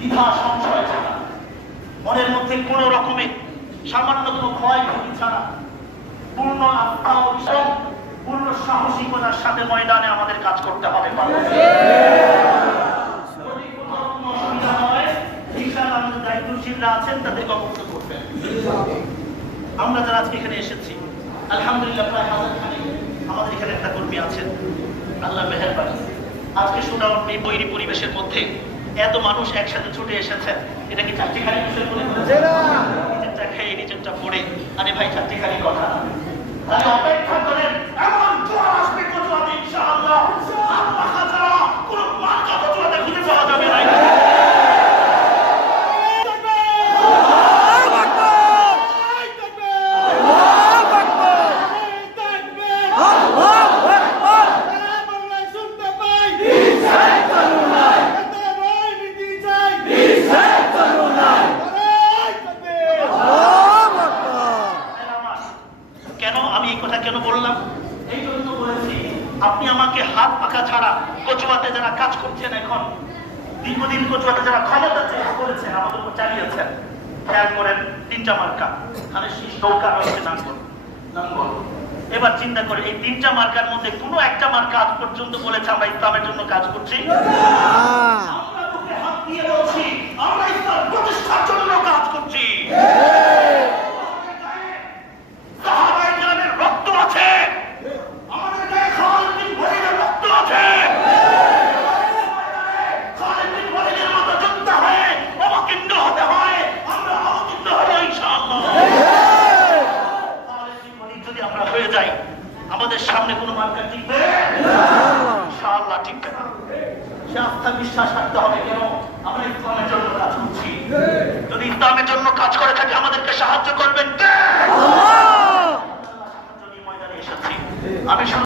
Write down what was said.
দ্বিধা সংশয় ছাড়া। মনের মধ্যে কোন রকমে সামান্যতম ভয় ভীতি ছাড়া। পূর্ণ আস্থা ও পূর্ণ সাহসিকতার সাথে ময়দানে আমাদের কাজ করতে হবে কোনো দায়িত্বশীলরা আছেন, তাদেরকে অবগত আমরা যারা আজকে এখানে এসেছি, আলহামদুলিল্লাহ আমাদের এখানে একটা কর্মী আছেন। আল্লাহ মেহেরবানি। আজকে শোনাও এই বৈরী পরিবেশের মধ্যে এত মানুষ একসাথে ছুটে এসেছেন। এটা কি চারটিখানি বিষয় মনে নিজেরটা খেয়ে নিজেরটা পড়ে। আরে ভাই চারটিখানি কথা। তাহলে অপেক্ষা করেন এমন জোয়ার আসবে কচুয়াতে ইনশাআল্লাহ হাত পাখা ছাড়া কোনো মার্কা কচুয়াতে খুঁজে পাওয়া যাবে না কেন আমি এই কথা কেন বললাম? এই জন্য বলেছি আপনি আমাকে হাত পাখা ছাড়া কচুয়াতে যারা কাজ করছেন এখন দীর্ঘদিন কচুয়াতে যারা ক্ষমতা চেয়ে করেছেন আমাদের উপর চালিয়েছেন। খেয়াল করেন তিনটা মার্কা। মানে শীষ নৌকা হচ্ছে নাঙ্গল। নাঙ্গল। এবার চিন্তা করে এই তিনটা মার্কার মধ্যে কোনো একটা মার্কা আজ পর্যন্ত বলেছে আমরা ইসলামের জন্য কাজ করছি আমরা বুকে হাত দিয়ে বলছি আমরা ইসলাম প্রতিষ্ঠার জন্য কাজ করছি আমাদের গায়ে সাহাবায়ে কেরামের রক্ত আছে আমাদের গায়ে খালিদ বিন ওয়ালিদের রক্ত আছে খালিদ বিন ওয়ালিদের মতো যোদ্ধা হয়ে অবতীর্ণ হতে হয় আমরা অবতীর্ণ হব ইনশাআল্লাহ খালিদ বিন ওয়ালিদ যদি আমরা হয়ে যায়। আমাদের সামনে কোনো মার্কা টিকবে ইনশাআল্লাহ টিকবে না। সে আস্থা বিশ্বাস রাখতে হবে কেন? আমরা ইসলামের জন্য কাজ করছি। যদি ইসলামের জন্য কাজ করে থাকি আমাদেরকে